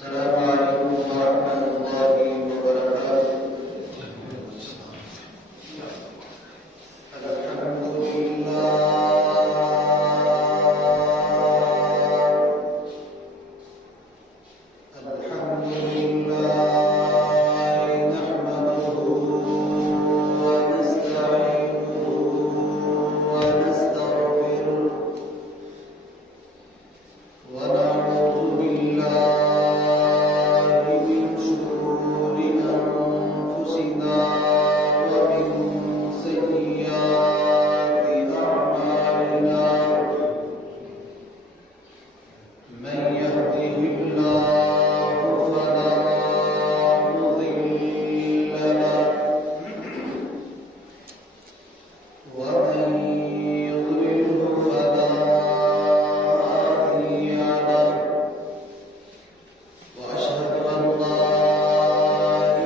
السلام عليكم ورحمة الله وبركاته. الحمد لله نحمده ونستعينه ونستغفره ونعوذ بالله من شرور أنفسنا ومن سيئات أعمالنا من يهده الله فلا مضل له ومن يضلله فلا هادي له وأشهد أن لا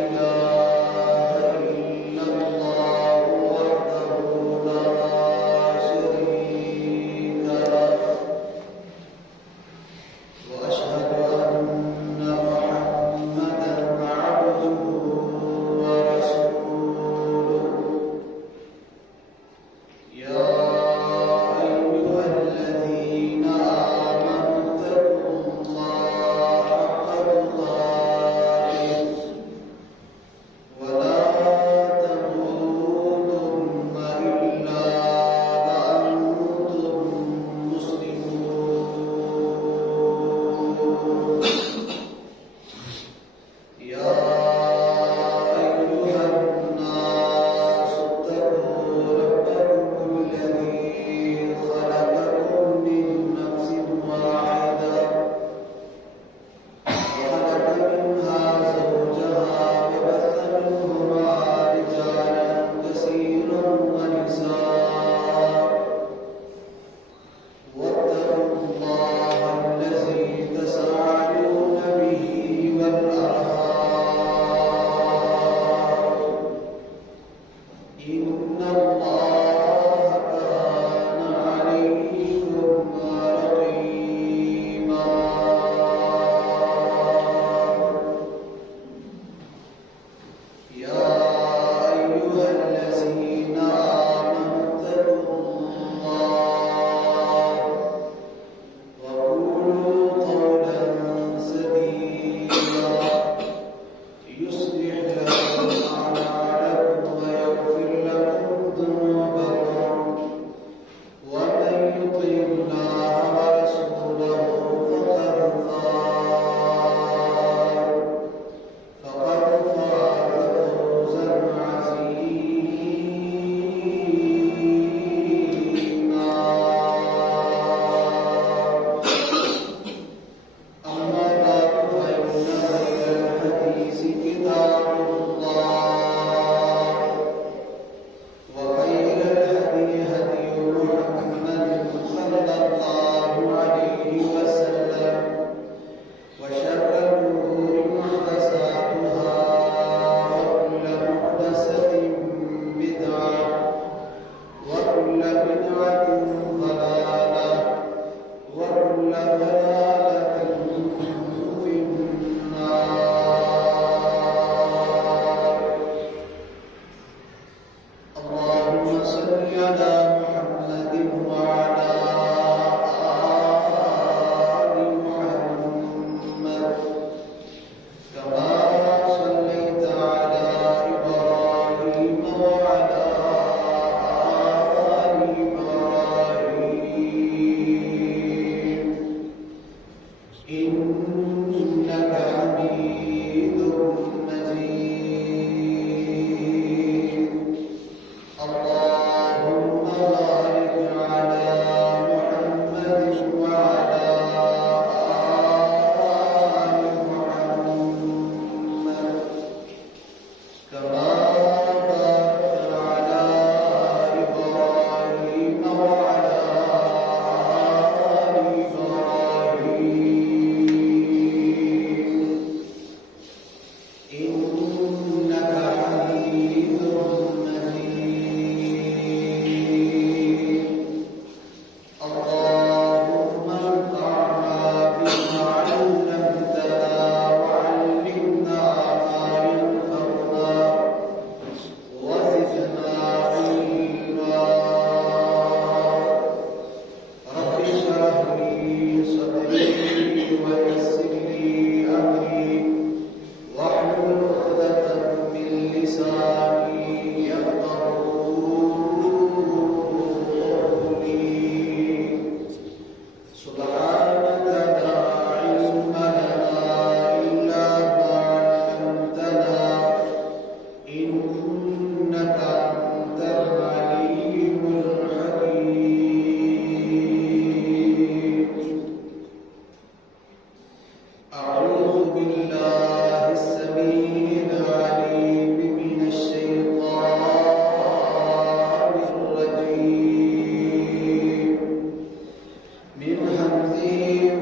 إله إلا الله وحده لا شريك له وأشهد أن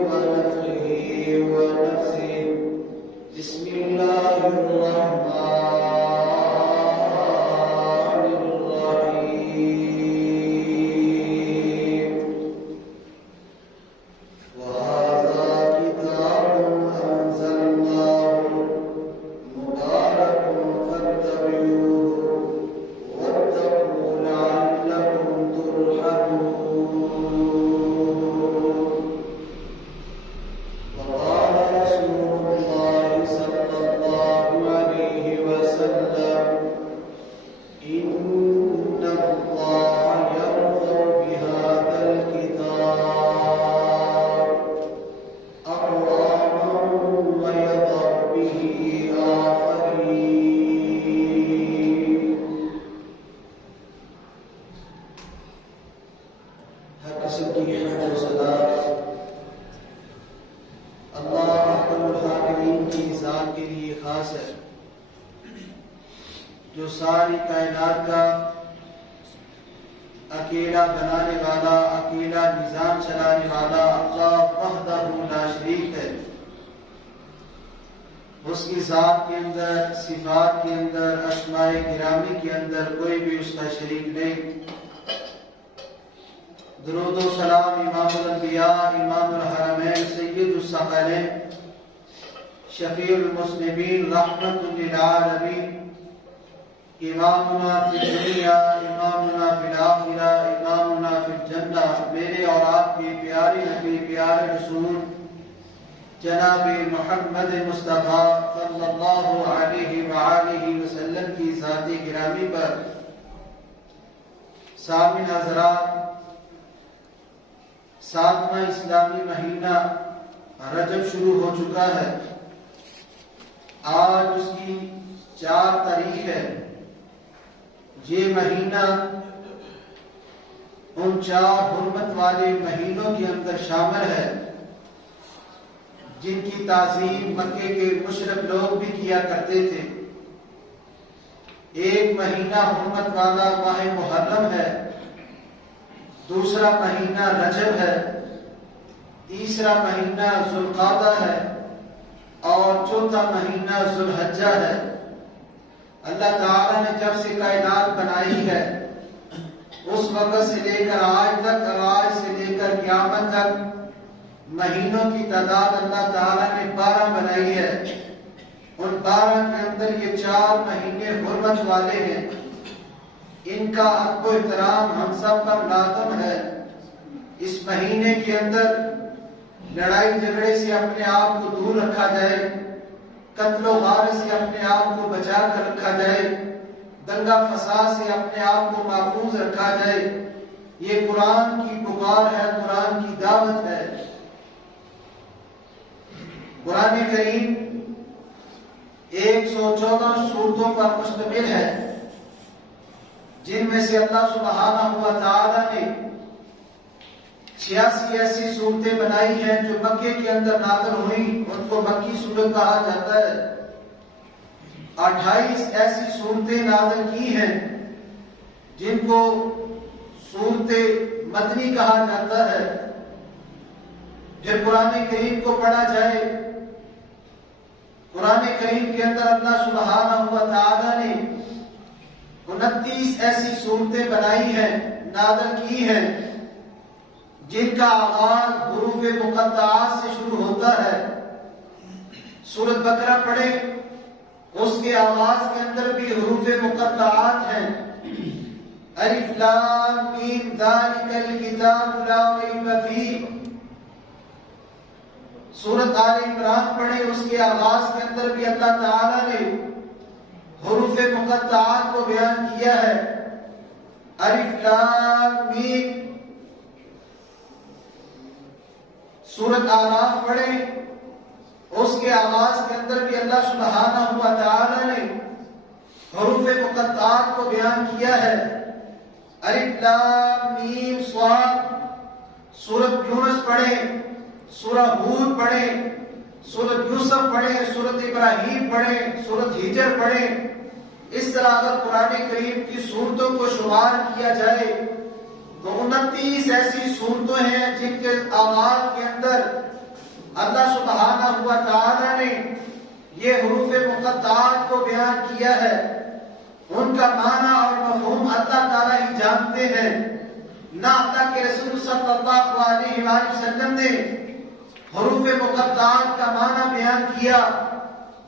ونفخه ونفثه بسم الله الرحمن الرحيم وهذا كتاب أنزلناه مبارك فاتبعوه واتقوا لعلكم ترحمون وقال رسول الله صلى الله عليه وسلم إن الله يرفع بهذا الكتاب أقواما ويضع به آخرين. ہر قسم کی حمد و ثنا اللہ احکم الحاکمین کی ذات کے لیے خاص ہے، جو ساری کائنات کا اکیلا بنانے والا، اکیلا نظام چلانے والا اللہ وحدہ لا شریک ہے۔ اس کی ذات کے اندر، صفات کے اندر، اسماء گرامی کے اندر کوئی بھی اس کا شریک نہیں۔ درود و سلام امام الانبیاء، امام الحرمین، سید الثقلین، شفیع المذنبین، رحمت للعالمین، امامنا فی الدنیا، امامنا فی الآخرہ، امامنا فی الجنہ، میرے اور آپ کے پیارے نبی، پیارے رسول جناب محمد مصطفیٰ صلی اللہ علیہ وآلہ وسلم کی ذات گرامی پر سامعین حضرات، ساتواں اسلامی مہینہ رجب شروع ہو چکا ہے۔ آج اس کی 4 تاریخ ہے۔ یہ مہینہ ان 4 حرمت والے مہینوں کے اندر شامل ہے جن کی تعظیم مکے کے مشرک لوگ بھی کیا کرتے تھے۔ ایک مہینہ حرمت والا ماہ محرم ہے، دوسرا مہینہ رجب ہے، تیسرا مہینہ ذوالقعدہ ہے اور چوتھا مہینہ ذوالحجہ ہے۔ اللہ تعالیٰ نے جب سے کائنات بنائی ہے اس وقت سے لے کر آج تک، آج سے لے کر قیامت تک مہینوں کی تعداد اللہ تعالیٰ نے 12 بنائی ہے۔ ان 12 کے اندر یہ 4 مہینے حرمت والے ہیں۔ ان کا ادب و احترام ہم سب پر لازم ہے۔ اس مہینے کے اندر لڑائی جھگڑے سے اپنے آپ کو دور رکھا جائے، قتل و غارت سے اپنے آپ کو بچا کر رکھا جائے، دنگا فساد سے اپنے آپ کو محفوظ رکھا جائے۔ یہ قرآن کی پکار ہے، قرآن کی دعوت ہے۔ قرآن کریم 114 سورتوں پر مشتمل ہے، جن میں سے اللہ سبحانہ و تعالی نے 86 ایسی صورتیں بنائی ہیں جو مکے کے اندر نازل ہوئی، ان کو مکی صورت کہا جاتا ہے۔ 28 ایسی صورتیں نازل کی ہیں جن کو صورت مدنی کہا جاتا ہے۔ پھر قرآن کریم کو پڑھا جائے، قرآن کریم کے اندر اللہ سبحانہ و تعالی نے 29 ایسی صورتیں بنائی ہیں، نازل کی ہیں، جن کا آغاز حروف مقطعات سے شروع ہوتا ہے۔ سورۃ بقرہ پڑھیں، اس کے آغاز کے اندر بھی حروف مقطعات ہیں۔ الف لام میم ذالک الکتاب لا ریب فیہ۔ سورۃ آل عمران پڑھیں، اس کے آغاز کے اندر بھی اللہ تعالی نے حروف مقطعات کو بیان کیا ہے۔ الف لام میم۔ سورۃ آراف پڑھیں، اس کے آغاز کے اندر بھی اللہ سبحانہ و تعالی نے حروف مقطعات کو بیان کیا ہے۔ الف لام میم صاد۔ سورۃ یونس پڑھیں، سورہ ہود پڑھیں، سورۃ یوسف پڑھیں، سورۃ ابراہیم پڑھیں، سورۃ ہجر پڑھیں۔ اس طرح اگر قرآن کریم کی سورتوں کو شمار کیا جائے تو 29 ایسی صورتیں ہیں جن کے آغاز کے اندر اللہ سبحانہ و تعالی نے یہ حروف مقطعات کو بیان کیا ہے، ان کا معنی اور مفہوم اللہ تعالیٰ ہی جانتے ہیں۔ نہ اللہ کے رسول صلی اللہ علیہ وآلہ وسلم نے حروف مقطعات کا معنی بیان کیا،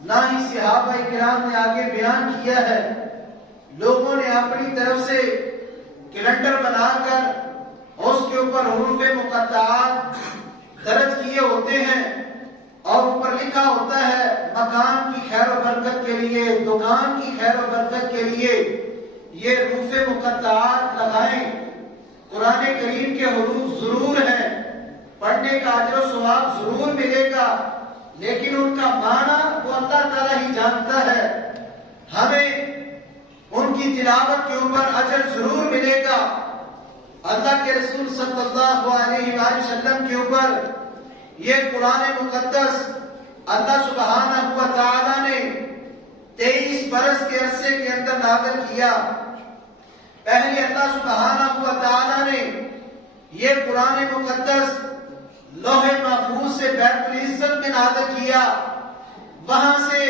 نہ ہی صحابہ کرام نے آگے بیان کیا ہے۔ لوگوں نے اپنی طرف سے کیلنڈر بنا کر اس کے اوپر حروف مقطعات درج کیے ہوتے ہیں اور اوپر لکھا ہوتا ہے مکان کی خیر و برکت کے لیے، دکان کی خیر و برکت کے لیے یہ حروف مقطعات لگائیں۔ قرآن کریم کے حروف ضرور ہیں، پڑھنے کا اجر و ثواب ضرور ملے گا، لیکن ان کا معنی وہ اللہ تعالیٰ ہی جانتا ہے۔ ہمیں ان کی تلاوت کے اوپر اجر ضرور ملے گا۔ اللہ کے رسول صلی اللہ علیہ وآلہ وسلم کے اوپر یہ قرآن مقدس اللہ سبحانہ و تعالی نے 23 برس کے عرصے کے اندر نازل کیا۔ پہلے اللہ سبحانہ و تعالی نے یہ قرآن مقدس لوح محفوظ سے بیت العزت میں نازل کیا، وہاں سے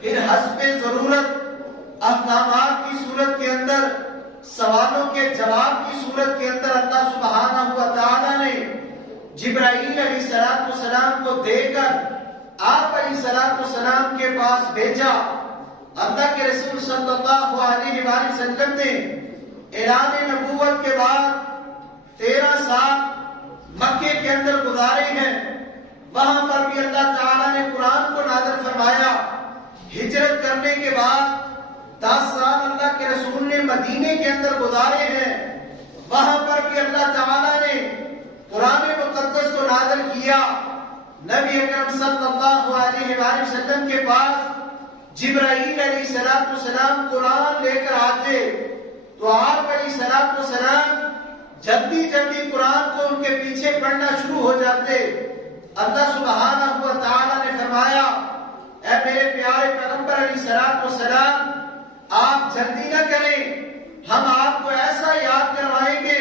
پھر حسب ضرورت احکامات کی صورت کے اندر، سوالوں کے جواب کی صورت کے اندر اللہ سبحانہ و تعالی نے جبرائیل علیہ السلام کو دے کر آپ علیہ السلام کے پاس بھیجا۔ اللہ کے رسول صلی اللہ علیہ وآلہ وسلم نے اعلان نبوت کے بعد 13 سال مکے کے اندر گزارے ہیں، وہاں پر بھی اللہ تعالیٰ نے قرآن کو نازل فرمایا۔ ہجرت کرنے کے بعد 10 سال اللہ کے رسول نے مدینے کے اندر گزارے ہیں، وہاں پر بھی اللہ تعالیٰ نے قرآن مقدس کو نازل کیا۔ نبی اکرم صلی اللہ علیہ وآلہ وسلم کے پاس جبرائیل علیہ السلام قرآن لے کر آتے تو آپ علیہ السلام جلدی جلدی قرآن کو ان کے پیچھے پڑھنا شروع ہو جاتے۔ اللہ سبحانہ و تعالیٰ نے فرمایا، اے میرے پیارے پیغمبر علیہ السلام، آپ جلدی نہ کریں، ہم آپ کو ایسا یاد کروائیں گے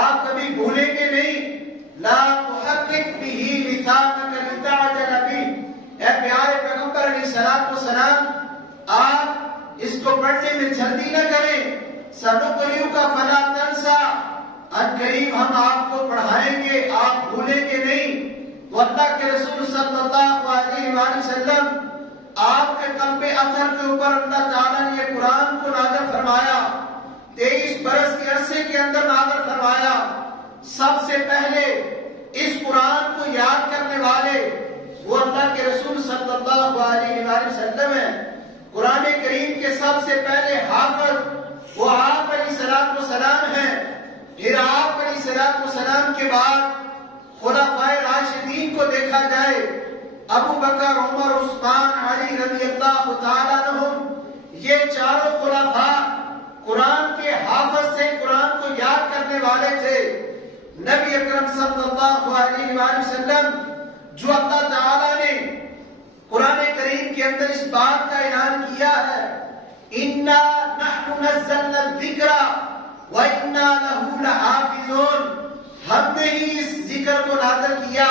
آپ کبھی بھولیں گے نہیں۔ لا تحرک به لسانک لتعجل به، اے پیارے پیغمبر علیہ السلام، آپ اس کو پڑھنے میں جلدی نہ کریں۔ سنقرئک فلا تنسى، ان قریب ہم آپ کو پڑھائیں گے، آپ بھولیں گے نہیں۔ تو اللہ کے رسول صلی اللہ علیہ وآلہ وسلم آپ کے قلب اطہر کے اوپر اللہ تعالیٰ نے یہ قرآن کو نازل فرمایا، 23 برس کے عرصے کے اندر نازل فرمایا۔ سب سے پہلے اس قرآن کو یاد کرنے والے وہ اللہ کے رسول صلی اللہ علیہ وآلہ وسلم ہیں۔ قرآن کریم کے سب سے پہلے حافظ وہ آپ علیہ السلام ہیں۔ پھر آپ علیہ السلام کے بعد خلفائے راشدین کو دیکھا جائے، ابو بکر، عمر، عثمان، علی رضی اللہ تعالیٰ عنہم، یہ چاروں خلفاء قرآن کے حافظ سے، قرآن کو یاد کرنے والے تھے۔ نبی اکرم صلی اللہ علیہ وآلہ وسلم جو اللہ تعالیٰ نے قرآن کریم کے اندر اس بات کا اعلان کیا ہے، اِنَّا نَحْنُ نَزَّلْنَا الذِّكْرَ وَإِنَّا لَهُ لَحَافِظُونَ، ہم نے ہی اس ذکر کو نازل کیا۔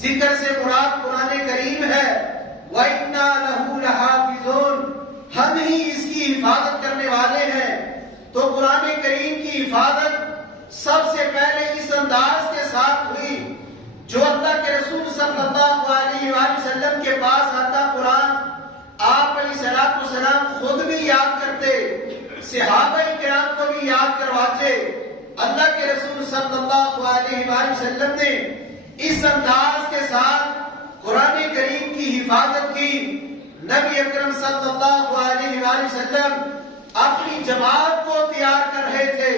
ذکر سے مراد قرآن کریم ہے۔ وَإِنَّا لَهُ لَحَافِظُونَ، ہم ہی اس کی حفاظت کرنے والے ہیں۔ تو قرآن کریم کی حفاظت سب سے پہلے اس انداز کے ساتھ ہوئی جو اللہ کے رسول صلی اللہ علیہ وآلہ وسلم کے پاس آتا قرآن، آپ علیہ السلام خود بھی یاد کرتے، صحابہ کرام کو بھی یاد کرواتے۔ اللہ کے رسول صلی اللہ علیہ وآلہ وسلم نے اس انداز کے ساتھ قرآن کریم کی حفاظت کی۔ نبی اکرم صلی اللہ علیہ وآلہ وسلم اپنی جماعت کو تیار کر رہے تھے۔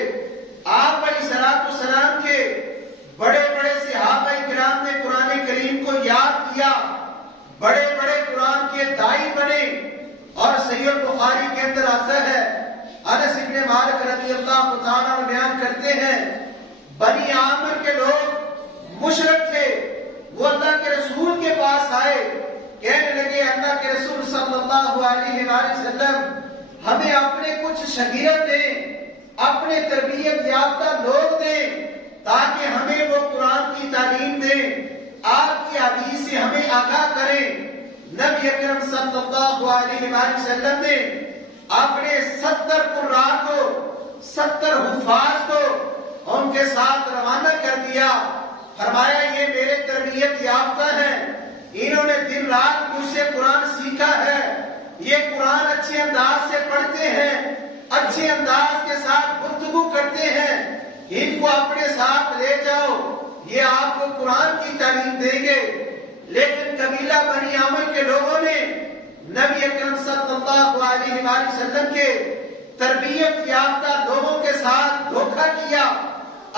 آپ علیہ السلام کے بڑے بڑے صحابہ کرام نے قرآن کریم کو یاد کیا، بڑے بڑے قرآن کے دائی بنے۔ اور صحیح البخاری کے اندر آتا ہے، انس بن مالک رضی اللہ تعالیٰ عنہ بیان کرتے ہیں، بنی عامر کے لوگ مشرک تھے، وہ اللہ کے رسول کے پاس آئے، کہنے لگے اللہ کے رسول صلی اللہ علیہ وآلہ وسلم ہمیں اپنے کچھ شاگرد دیں، اپنے تربیت یافتہ لوگ دیں تاکہ ہمیں وہ قرآن کی تعلیم دیں۔ آپ کی حدیث سے ہمیں آگاہ کریں۔ نبی اکرم صلی اللہ علیہ وآلہ وسلم نے اپنے 70 قراء کو، 70 حفاظ کو ان کے ساتھ روانہ کر دیا۔ فرمایا یہ میرے تربیت یافتہ ہیں، انہوں نے دن رات مجھ سے قرآن سیکھا ہے، یہ قرآن اچھے انداز سے پڑھتے ہیں، اچھے انداز کے ساتھ گفتگو کرتے ہیں، ان کو اپنے ساتھ لے جاؤ، یہ آپ کو قرآن کی تعلیم دیں گے۔ لیکن قبیلہ بنی عامر کے لوگوں نے نبی اکرم صلی اللہ علیہ وآلہ وسلم کے تربیت یافتہ لوگوں کے ساتھ دھوکہ کیا۔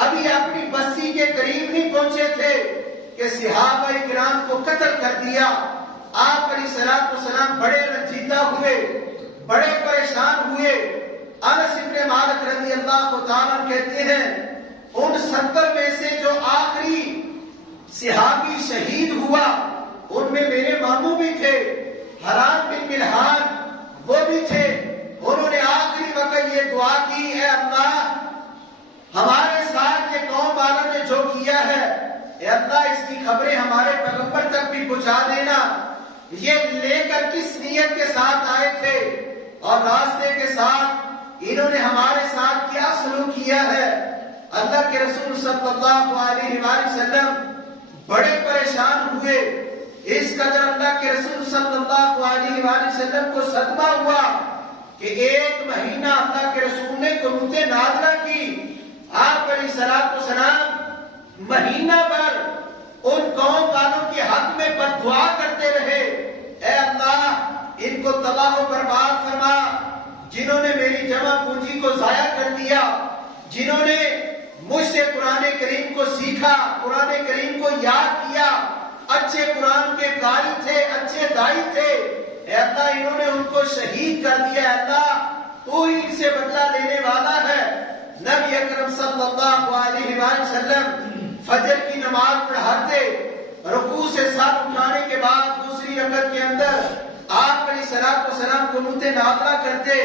ابھی اپنی بستی کے قریب نہیں پہنچے تھے کہ صحابہ کرام کو قتل کر دیا۔ آپ علیہ الصلوۃ والسلام بڑے رنجیدہ ہوئے، بڑے پریشان ہوئے۔ انس بن مالک رضی اللہ تعالیٰ کہتے ہیں ان 70 میں سے جو آخری صحابی شہید ہوا ان میں میرے ماموں بھی تھے، حرام بن ملحان وہ بھی تھے۔ انہوں نے آخری وقت یہ دعا کی، اے اللہ ہمارے ساتھ یہ قوم والوں نے جو کیا ہے، اے اللہ اس کی خبریں ہمارے پیغمبر تک بھی پہنچا دینا۔ یہ لے کر کس نیت کے ساتھ آئے تھے اور راستے کے ساتھ انہوں نے ہمارے ساتھ کیا سلوک کیا ہے۔ اللہ کے رسول صلی اللہ علیہ وآلہ وسلم بڑے پریشان ہوئے۔ اس قدر اللہ کے رسول صلی اللہ علیہ وآلہ وسلم کو صدمہ ہوا کہ 1 مہینہ اللہ کے رسول نے قنوت نازلہ کی۔ آپ علیہ الصلوۃ والسلام مہینہ بھر ان قوم والوں کے حق میں بد دعا کرتے رہے، اے اللہ ان کو تباہ و برباد فرما، جنہوں نے میری جمع پونجی کو ضائع کر دیا، جنہوں نے مجھ سے قرآن کریم کو سیکھا، قرآن کریم کو یاد کیا، اچھے قرآن کے قاری تھے، اچھے دائی تھے، اے اللہ انہوں نے ان کو شہید کر دیا۔ اے اللہ تو ہی ان سے بدلہ لینے والا ہے۔ نبی اکرم صلی اللہ علیہ وآلہ وسلم فجر کی نماز پڑھاتے، رکوع سے سر اٹھانے کے بعد دوسری رکعت کے اندر آپ علیہ الصلوۃ والسلام قنوت نازلہ کرتے،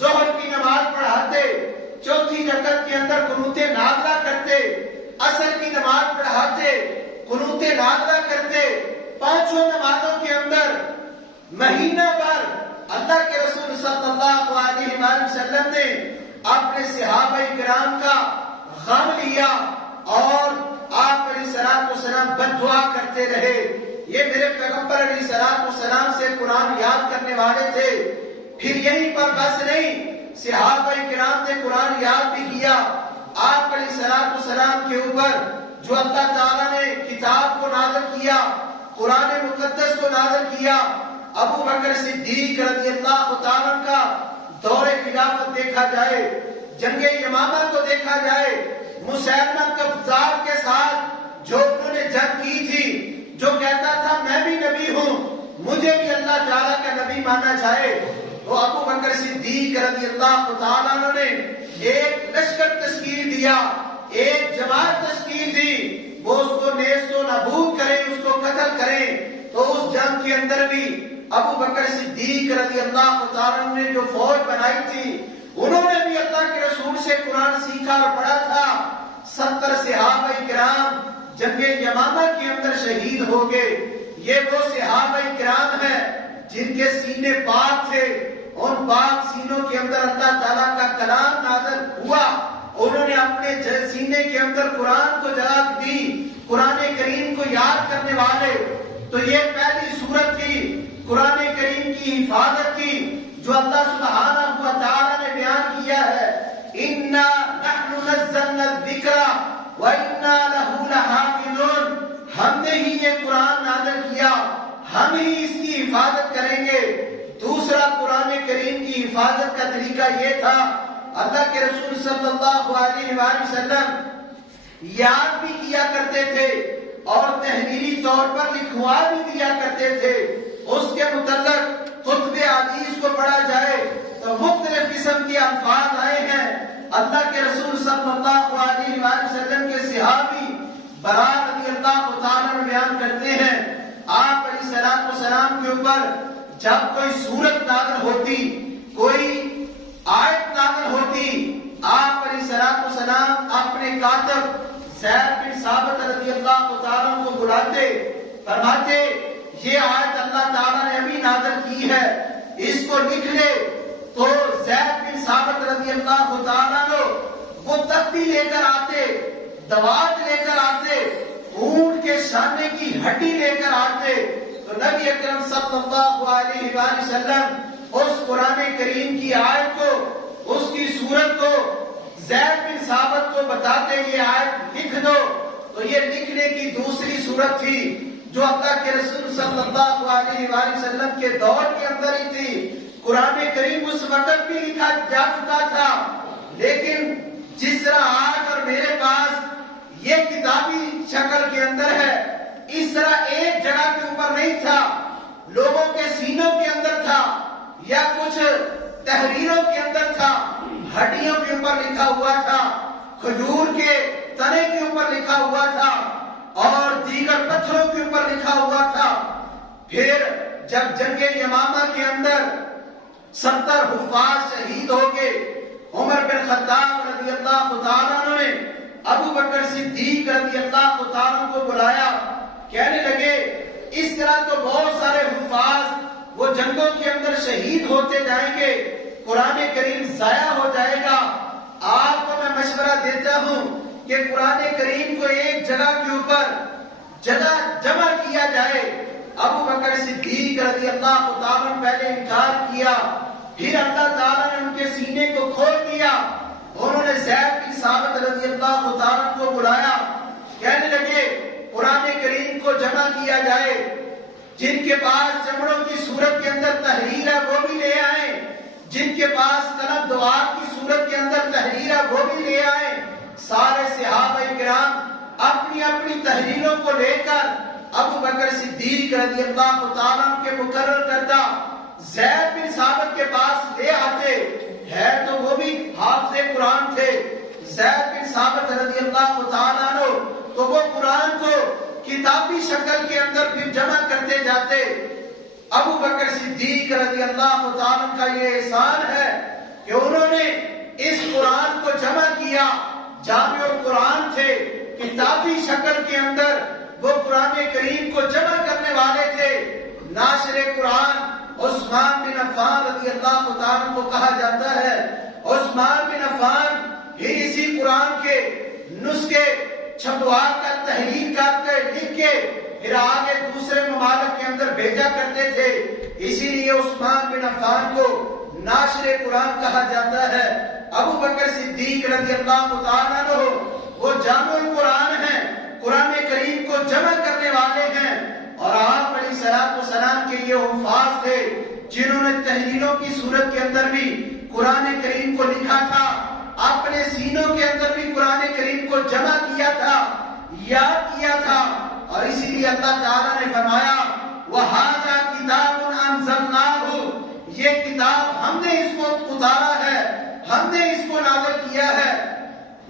ظہر کی نماز پڑھاتے، چوتھی رکعت کے اندر قنوت نازلہ کرتے، عصر کی نماز پڑھاتے، قنوت نازلہ کرتے۔ 5 نمازوں کے اندر مہینہ بھر اللہ کے رسول صلی اللہ علیہ وآلہ وسلم نے اپنے صحابہ کرام کا غم لیا اور آپ علیہ الصلوۃ والسلام بد دعا کرتے رہے۔ یہ میرے پیغمبر علیہ الصلوۃ والسلام سے قرآن یاد کرنے والے تھے۔ پھر یہیں پر بس نہیں، صحابہ کرام نے قرآن یاد بھی کیا۔ آپ علیہ الصلوۃ والسلام کے اوپر جو اللہ تعالیٰ نے کتاب کو نازل کیا، قرآن مقدس کو نازل کیا، ابو بکر صدیق رضی اللہ تعالیٰ کا دور خلافت دیکھا جائے، جنگ یمامہ کو دیکھا جائے، مسیلمہ کذاب کے ساتھ جو انہوں نے جنگ کی تھی، جو کہتا تھا میں بھی نبی ہوں، مجھے بھی اللہ تعالیٰ کا نبی مانا جائے، تو ابو بکر صدیق رضی اللہ تعالیٰ نے ایک لشکر تشکیل دیا، ایک جماعت تشکیل دی، وہ اس کو نیست و نابود کریں، اس کو قتل کریں۔ تو اس جنگ کے اندر بھی ابو بکر صدیق رضی اللہ تعالیٰ نے جو فوج بنائی تھی، انہوں نے بھی اللہ کے رسول سے قرآن سیکھا اور پڑھا تھا۔ 70 صحابہ کرام جنگ یمامہ کے اندر شہید ہو گئے۔ یہ وہ صحابہ کرام ہیں جن کے سینے پاک تھے، ان پاک سینوں کے اندر اللہ تعالیٰ کا کلام نازل ہوا، انہوں نے اپنے سینے کے اندر قرآن کو جگہ دی، قرآن کریم کو یاد کرنے والے۔ تو یہ پہلی صورت تھی قرآن کریم کی حفاظت کی جو اللہ سبحانہ و تعالیٰ نے بیان کیا ہے، اِنَّا نَحْنُ نَزَّلْنَا الذِّكْرَ وَإِنَّا لَهُ لَحَافِظُونَ، ہم نے ہی یہ قرآن نازل کیا، ہم ہی اس کی حفاظت کریں گے۔ دوسرا قرآن کریم کی حفاظت کا طریقہ یہ تھا، اللہ کے رسول صلی اللہ علیہ وآلہ وسلم یاد بھی کیا کرتے تھے اور تحریری طور پر لکھوا بھی دیا کرتے تھے۔ اس کے متعلق خطبہ حدیث کو پڑھا جائے تو مختلف قسم کے الفاظ آئے ہیں۔ اللہ کے رسول صلی اللہ علیہ وآلہ وسلم کے صحابی برا رضی اللہ تعالیٰ بیان کرتے ہیں، آپ علیہ الصلوۃ والسلام کے اوپر جب کوئی سورت نازل ہوتی، کوئی آیت نازل ہوتی، آپ علیہ الصلوۃ والسلام اپنے کاتب زید بن ثابت رضی اللہ تعالیٰ کو بلاتے فرماتے یہ آیت اللہ تعالیٰ نے ابھی نازل کی ہے، اس کو لکھ لے۔ تو زید بن ثابت رضی اللہ تعالیٰ عنہ وہ تختی لے کر آتے، دوات لے کر آتے، اونٹ کے شانے کی ہڈی لے کر آتے، تو نبی اکرم صلی اللہ علیہ وآلہ وسلم اس قرآن کریم کی آیت کو، اس کی سورت کو زید بن ثابت کو بتاتے یہ آیت لکھ دو۔ تو یہ لکھنے کی دوسری صورت تھی جو اللہ کے رسول صلی اللہ علیہ وآلہ وسلم کے دور کے اندر ہی تھی۔ قرآن کریم اس وقت بھی لکھا جا چکا تھا، لیکن جس طرح آج اور میرے پاس یہ کتابی شکل کے اندر ہے، اس طرح ایک جگہ کے اوپر نہیں تھا، لوگوں کے سینوں کے اندر تھا یا کچھ تحریروں کے اندر تھا، ہڈیوں کے اوپر لکھا ہوا تھا، کھجور کے تنے کے اوپر لکھا ہوا تھا اور دیگر پتھروں کے اوپر لکھا ہوا تھا۔ پھر جب جنگ یمامہ کے اندر 70 حفاظ شہید ہو گئے، عمر بن خطاب رضی اللہ تعالیٰ عنہ نے ابو بکر صدیق رضی اللہ تعالیٰ عنہ کو بلایا، کہنے لگے اس طرح تو بہت سارے حفاظ وہ جنگوں کے اندر شہید ہوتے جائیں گے، قرآن کریم ضائع ہو جائے گا۔ آپ کو میں مشورہ دیتا ہوں کہ قرآن کریم کو ایک جگہ کے اوپر جگہ جمع کیا جائے۔ ابو بکر صدیق رضی اللہ تعالیٰ نے پہلے انکار کیا، پھر اللہ تعالیٰ نے ان کے سینے کو کھول دیا، انہوں نے زید بن ثابت رضی اللہ تعالیٰ کو بلایا، کہنے لگے قرآن کریم کو جمع کیا جائے، جن کے پاس چمڑوں کی صورت کے اندر تحریر ہے وہ بھی لے آئیں، جن کے پاس قلم دوات کی صورت کے اندر تحریر ہے وہ بھی لے آئیں۔ سارے صحابہ کرام اپنی اپنی تحریروں کو لے کر ابو بکر صدیق رضی اللہ تعالیٰ کے مقرر کردہ زید بن ثابت کے پاس لے آتے، ہے تو وہ بھی حافظ قرآن تھے۔ زید بن ثابت رضی اللہ تعالیٰ عنہ تو وہ قرآن کو کتابی شکل کے اندر پھر جمع کرتے جاتے۔ ابو بکر صدیق رضی اللہ تعالیٰ کا یہ احسان ہے کہ انہوں نے اس قرآن کو جمع کیا، جامع القرآن تھے، کتابی شکل کے اندر وہ قرآن کریم کو جمع کرنے والے تھے۔ ناشر قرآن عثمان بن عفان رضی اللہ تعالیٰ کو کہا جاتا ہے۔ عثمان بن عفان ہی اسی قرآن کے نسخے چھپوا کر تحریر کر کے لکھ کے پھر آگے دوسرے ممالک کے اندر بھیجا کرتے تھے، اسی لیے عثمان بن عفان کو ناشر قرآن کہا جاتا ہے۔ ابو بکر صدیق رضی اللہ تعالیٰ عنہ وہ جامع القرآن ہیں، قرآن کریم کو جمع کرنے والے ہیں، اور آپ علیہ الصلوۃ والسلام کے یہ حفاظ تھے جنہوں نے تحریروں کی صورت کے اندر بھی قرآن کریم کو لکھا تھا، اپنے سینوں کے اندر بھی قرآن کریم کو جمع کیا تھا، یاد کیا تھا، اور اسی لیے اللہ تعالیٰ نے فرمایا وَهَذَا كِتَابٌ أَنزَلْنَاهُ، یہ کتاب ہم نے اس کو اتارا ہے، ہم نے اس کو نازل کیا ہے،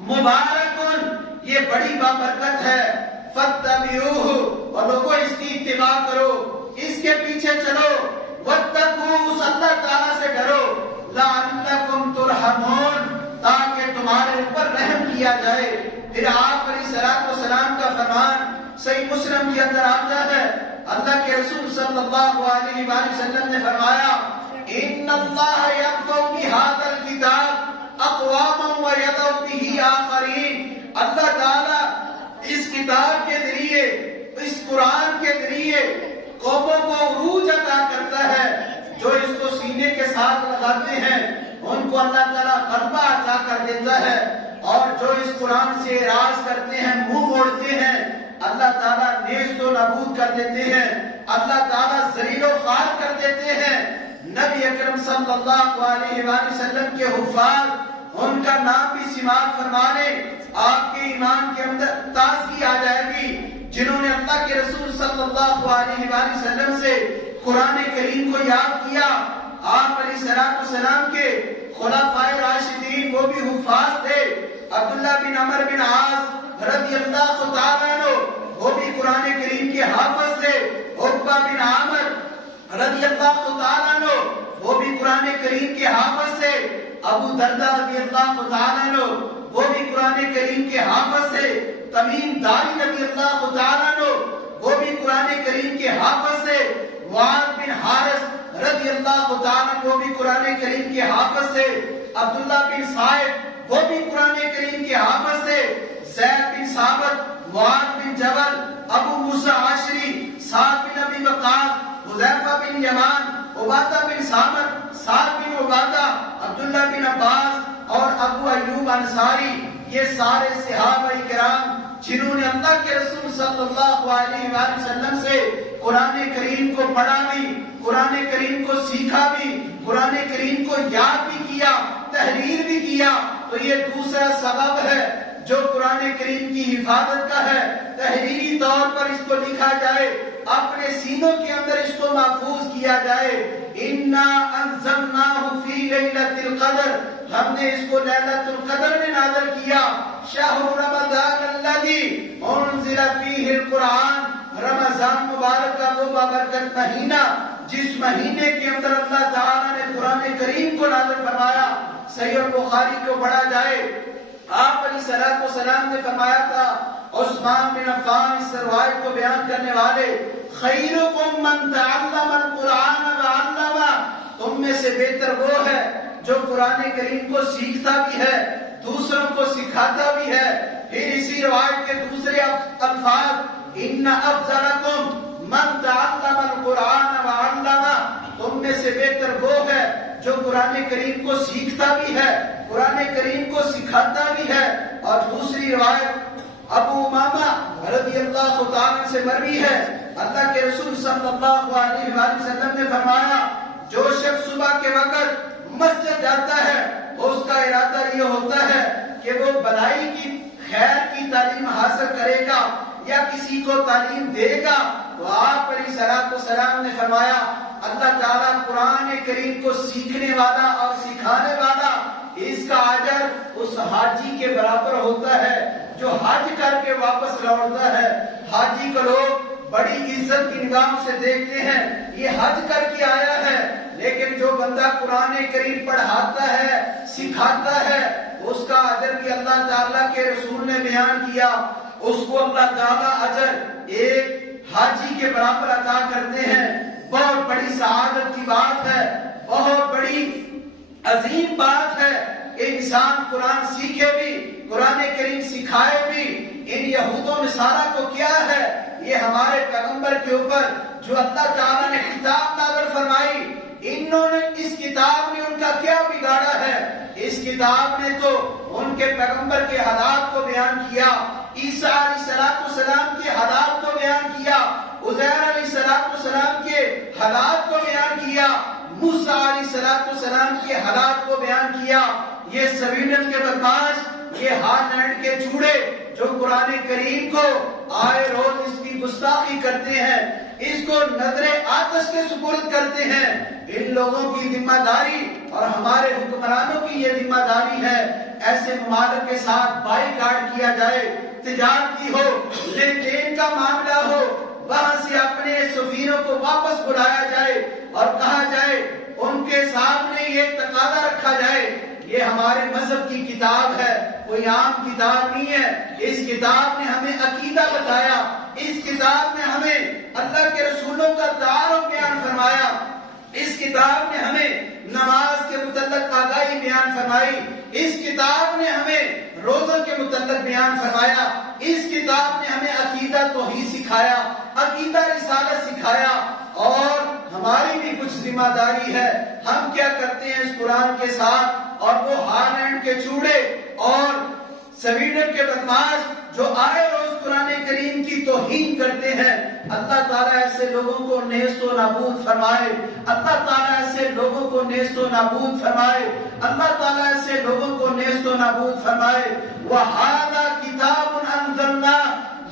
مبارکن، یہ بڑی بابرکت ہے، فَاتَّبِعُوهُ، اور لوگوں اس کی اتباع کرو، اس کے پیچھے چلو، وَاتَّقُوا، اس اللہ تعالیٰ سے ڈرو، لَعَلَّكُمْ تُرْحَمُونَ، تاکہ تمہارے اوپر رحم کیا جائے۔ پھر آپ علیہ الصلوۃ والسلام کا فرمان صحیح مسلم کے اندر آتا ہے، اللہ کے رسول صلی اللہ علیہ وآلہ وسلم نے فرمایا ان اللہ یرفع بہذا الکتاب اقواما ویضع بہ آخرین، اللہ تعالیٰ اس کتاب کے ذریعے، اس قرآن کے ذریعے قوموں کو عروج عطا کرتا ہے، جو اس کو سینے کے ساتھ لگاتے ہیں ان کو اللہ تعالیٰ غلبہ عطا کر دیتا ہے، اور جو اس قرآن سے اعراض کرتے ہیں، منہ موڑتے ہیں، اللہ تعالیٰ نیست و نابود کر دیتے ہیں، اللہ تعالیٰ ذلیل و خوار کر دیتے ہیں۔ نبی اکرم صلی اللہ علیہ وآلہ وسلم کے حفاظ، ان کا نام بھی سماعت فرمانے، آپ کے ایمان کے اندر تازگی آ جائے گی، جنہوں نے اللہ کے رسول صلی اللہ علیہ وآلہ وسلم سے قرآن کریم کو یاد کیا۔ آپ علیہ الصلوۃ والسلام کے خلفائے راشدین وہ بھی حفاظ تھے، عبداللہ بن عمر بن عاص رضی اللہ تعالیٰ عنہ وہ بھی قرآن کریم کے حافظ تھے، عقبہ بن عامر رضی اللہ تعالیٰ عنہ وہ بھی قرآن کریم کے حافظ تھے، ابو دردہ رضی اللہ تعالیٰ عنہ وہ بھی قرآن کریم کے حافظ تھے، تمیم داری رضی اللہ تعالیٰ عنہ وہ بھی قرآن کریم کے حافظ تھے، معاذ بن حارث رضی اللہ تعالیٰ وہ بھی قرآن کریم کے حافظ تھے، عبداللہ بن صائب وہ بھی قرآن کریم کے حافظ تھے، زید بن ثابت، معاذ بن جبل، ابو موسیٰ عاشری، سعد بن ابی وقاص، حذیفہ بن یمان، عبادہ بن صامت، سعد بن عبادہ، عبداللہ بن عباس اور ابو ایوب انصاری، یہ سارے صحابہ کرام جنہوں نے اللہ کے رسول صلی اللہ علیہ وآلہ وسلم سے قرآن کریم کو پڑھا بھی، قرآن کریم کو سیکھا بھی، قرآن کریم کو یاد بھی کیا، تحریر بھی کیا، تو یہ دوسرا سبب ہے جو قرآن کریم کی حفاظت کا ہے۔ تحریری طور پر اس کو لکھا جائے، اپنے سینوں کے اندر اس کو محفوظ کیا جائے۔ اِنَّا أَنزَلْنَاهُ فِي لَيْلَةِ الْقَدْرِ، ہم نے اس کو لیلۃ القدر میں نازل کیا۔ شہر رمضان الذی انزل فیہ القرآن، رمضان مبارک کا وہ بابرکت مہینہ جس مہینے کے اندر اللہ تعالیٰ نے قرآن کریم کو نازل فرمایا۔ صحیح البخاری کو پڑھا جائے، آپ علیہ السلام نے فرمایا تھا، عثمان بن عفان اس روایت کو بیان کرنے والے، خیرکم من تعلم القرآن وعلمہ، تم میں سے بہتر وہ ہے جو قرآن کریم کو سیکھتا بھی ہے، دوسروں کو سکھاتا بھی ہے۔ پھر اسی روایت کے دوسرے الفاظ، ان افضلکم من تعلم القرآن وعلمہ، تم میں سے بہتر وہ ہے جو قرآن کریم کو سیکھتا بھی ہے، قرآن کریم کو سکھاتا بھی ہے۔ اور دوسری روایت ابو امامہ رضی اللہ تعالیٰ سے مروی ہے، اللہ کے رسول صلی اللہ علیہ وآلہ وسلم نے فرمایا، جو شخص صبح کے وقت مسجد جاتا ہے اس کا ارادہ یہ ہوتا ہے کہ وہ بھلائی کی، خیر کی تعلیم حاصل کرے گا یا کسی کو تعلیم دے گا، تو آپ علیہ السلام نے فرمایا، اللہ تعالیٰ قرآن کریم کو سیکھنے والا اور سکھانے والا، اس کا اجر اس حاجی کے برابر ہوتا ہے جو حج کر کے واپس لوٹتا ہے۔ حاجی کو لوگ بڑی عزت کی نگاہ سے دیکھتے ہیں، یہ حج کر کے آیا ہے، لیکن جو بندہ قرآن کریم پڑھاتا ہے، سکھاتا ہے، اس کا اجر بھی اللہ تعالیٰ کے رسول نے بیان کیا، اس کو اللہ تعالیٰ اجر ایک حاجی کے برابر عطا کرتے ہیں۔ بہت بڑی سعادت کی بات ہے، بہت بڑی عظیم بات ہے کہ انسان قرآن سیکھے بھی، قرآن کریم سکھائے بھی۔ ان یہود و نصارہ کو کیا ہے، یہ ہمارے پیغمبر کے اوپر جو اللہ تعالیٰ نے کتاب نازل فرمائی، انہوں نے اس کتاب نے ان کا کیا بگاڑا ہے؟ اس کتاب نے تو ان کے پیغمبر کے حالات کو بیان کیا، عیسیٰ علیہ السلام کے حالات کو بیان کیا، عزیر علیہ السلام کے حالات کو بیان کیا، موسیٰ علیہ السلام کے حالات کو بیان کیا۔ یہ سویڈن کے بدماش، یہ ہالینڈ کے چوڑے جو قرآن کریم کو آئے روز اس کی گستاخی کرتے ہیں، اس کو نظر آتش کے سپرد کرتے ہیں، ان لوگوں کی ذمہ داری اور ہمارے حکمرانوں کی یہ ذمہ داری ہے، ایسے ممالک کے ساتھ بائی کاٹ کیا جائے، تجارتی ہو، لین دین کا معاملہ ہو، وہاں سے اپنے سفیروں کو واپس بلایا جائے اور کہا جائے، ان کے سامنے یہ تقاضا رکھا جائے، یہ ہمارے مذہب کی کتاب ہے، کوئی عام کتاب نہیں ہے، اس کتاب نے ہمیں عقیدہ بتایا، اس کتاب نے ہمیں اللہ کے رسولوں کا تعارف بیان فرمایا، اس کتاب نے ہمیں نماز کے متعلق آگاہی بیان فرمائی، اس کتاب نے ہمیں روزوں کے متعلق بیان فرمایا، اس کتاب نے ہمیں عقیدہ توحید سکھایا، عقیدہ رسالت سکھایا، اور ہماری بھی کچھ ذمہ داری ہے۔ ہم کیا کرتے ہیں اس قرآن کے ساتھ؟ اور وہ ہالینڈ کے چوڑے اور سویڈن کے بدماش جو آئے روز قرآن کریم کی توہین کرتے ہیں، اللہ تعالیٰ ایسے لوگوں کو نیست و نابود فرمائے، اللہ تعالیٰ ایسے لوگوں کو نیست و نابود فرمائے، اللہ تعالیٰ ایسے لوگوں کو نیست و نابود فرمائے۔ وَهَذَا كِتَابٌ أَنزَلْنَا،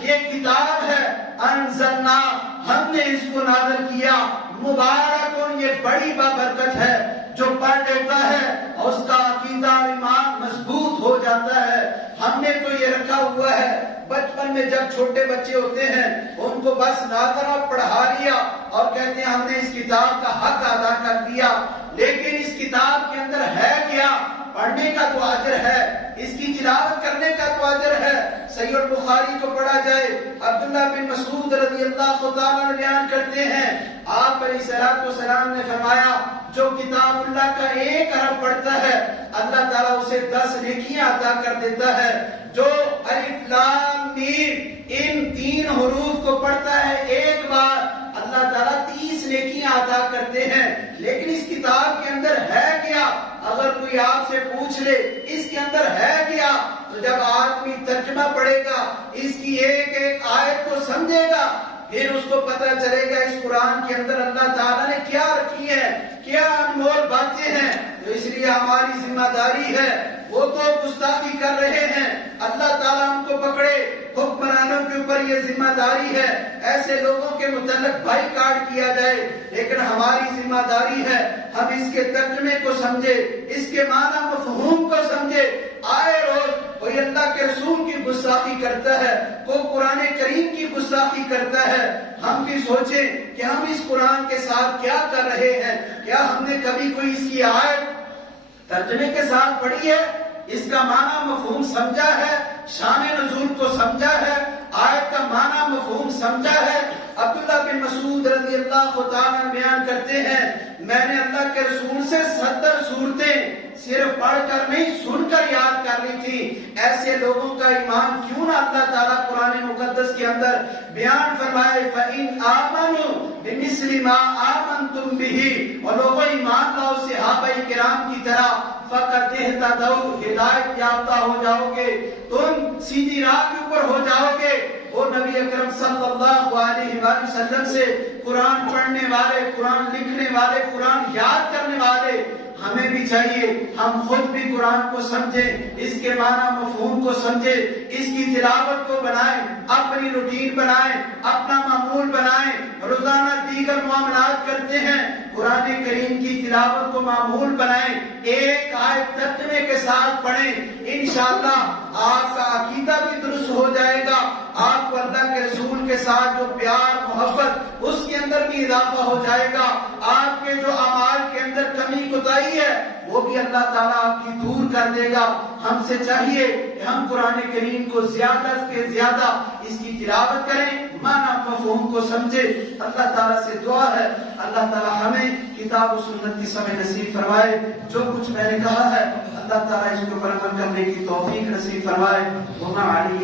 یہ کتاب ہے، انزلنا، ہم نے اس کو نازل کیا، مبارکن، یہ بڑی بابرکت ہے، جو پڑھ لیتا ہے اور اس کا عقیدہ اور ایمان مضبوط ہو جاتا ہے۔ ہم نے تو یہ رکھا ہوا ہے، بچپن میں جب چھوٹے بچے ہوتے ہیں ان کو بس ناظرہ پڑھا لیا اور کہتے ہیں ہم نے اس کتاب کا حق ادا کر دیا، لیکن اس کتاب کے اندر ہے کیا؟ پڑھنے کا تو اجر ہے، اس کی تلاوت کرنے کا تو اجر ہے۔ صحیح البخاری کو پڑھا جائے، عبداللہ بن مسعود رضی اللہ تعالیٰ عنہ بیان کرتے ہیں، آپ علیہ الصلوۃ والسلام نے فرمایا جو کتاب اللہ کا 1 حرف پڑھتا ہے اللہ تعالیٰ اسے 10 نیکیاں عطا کر دیتا ہے۔ جو الف لام میم ان 3 حروف کو پڑھتا ہے ایک بار اللہ تعالیٰ 30 نیکیاں عطا کرتے ہیں۔ لیکن اس کتاب کے اندر ہے کیا؟ اگر کوئی آپ سے پوچھ لے اس کے اندر ہے کیا، تو جب آدمی ترجمہ پڑھے گا، اس کی ایک ایک آیت کو سمجھے گا، پھر اس کو پتہ چلے گا اس قرآن کے اندر اللہ تعالیٰ نے کیا رکھی ہے، کیا انمول باتیں ہیں۔ تو اس لیے ہماری ذمہ داری ہے، وہ تو گستاخی کر رہے ہیں، اللہ تعالیٰ ان کو پکڑے۔ حکمرانوں کے اوپر یہ ذمہ داری ہے ایسے لوگوں کے متعلق بائی کاٹ کیا جائے، لیکن ہماری ذمہ داری ہے ہم اس کے ترجمے کو سمجھے، اس کے معنی مفہوم کو سمجھے۔ آئے روز کوئی اللہ کے رسول کی گستاخی کرتا ہے، کوئی قرآن کریم کی گستاخی کرتا ہے، ہم بھی سوچیں کہ ہم اس قرآن کے ساتھ کیا کر رہے ہیں۔ کیا ہم نے کبھی کوئی اس کی آیت ترجمے کے ساتھ پڑھی ہے، اس کا معنی مفہوم سمجھا ہے، شان نزول کو سمجھا ہے، آیت کا معنی مفہوم سمجھا ہے؟ عبداللہ بن مسعود رضی اللہ تعالیٰ بیان کرتے ہیں میں نے اللہ کے رسول سے 70 صورتیں صرف پڑھ کر نہیں سن کر یاد کر لی تھی۔ ایسے لوگوں کا ایمان کیوں نہ اللہ تعالیٰ قرآن مقدس کے اندر بیان فرمائے فَإِنْ آمَنُوا بِمِثْلِ مَا آمَنْتُمْ بِهِ، اور لوگوں ایمان لاؤ صحابہ کرام کی طرح، فَقَدْ اهْتَدَوْا، ہدایت یافتہ ہو جاؤ گے، تم سیدھی راہ کے اوپر ہو جاؤ گے۔ وہ نبی اکرم صلی اللہ علیہ وآلہ وسلم سے قرآن پڑھنے والے، قرآن لکھنے والے، قرآن یاد کرنے والے، ہمیں بھی چاہیے ہم خود بھی قرآن کو سمجھیں، اس کے معنی مفہوم کو سمجھیں، اس کی تلاوت کو بنائیں، اپنی روٹین بنائیں، اپنا معمول بنائیں۔ روزانہ دیگر معاملات کرتے ہیں، قرآن کریم کی تلاوت کو معمول بنائیں، ایک آیت ترجمے کے ساتھ پڑھیں، انشاءاللہ آپ کا عقیدہ بھی درست ہو جائے گا، آپ کو اللہ کے رسول کے ساتھ جو پیار محبت اس کے اندر بھی اضافہ ہو جائے گا، آپ کے جو اعمال کے اندر کمی کوتاہی ہے وہ بھی اللہ تعالیٰ آپ کی دور کر دے گا۔ ہم سے چاہیے کہ ہم قرآن کریم کو زیادہ سے زیادہ اس کی تلاوت کریں، معنی مفہوم کو سمجھے۔ اللہ تعالیٰ سے دعا ہے اللہ تعالیٰ ہمیں کتاب و سنت کی سمجھ نصیب فرمائے۔ جو کچھ میں نے کہا ہے اللہ تعالیٰ اس کے اوپر عمل کرنے کی توفیق نصیب فرمائے۔ وما علی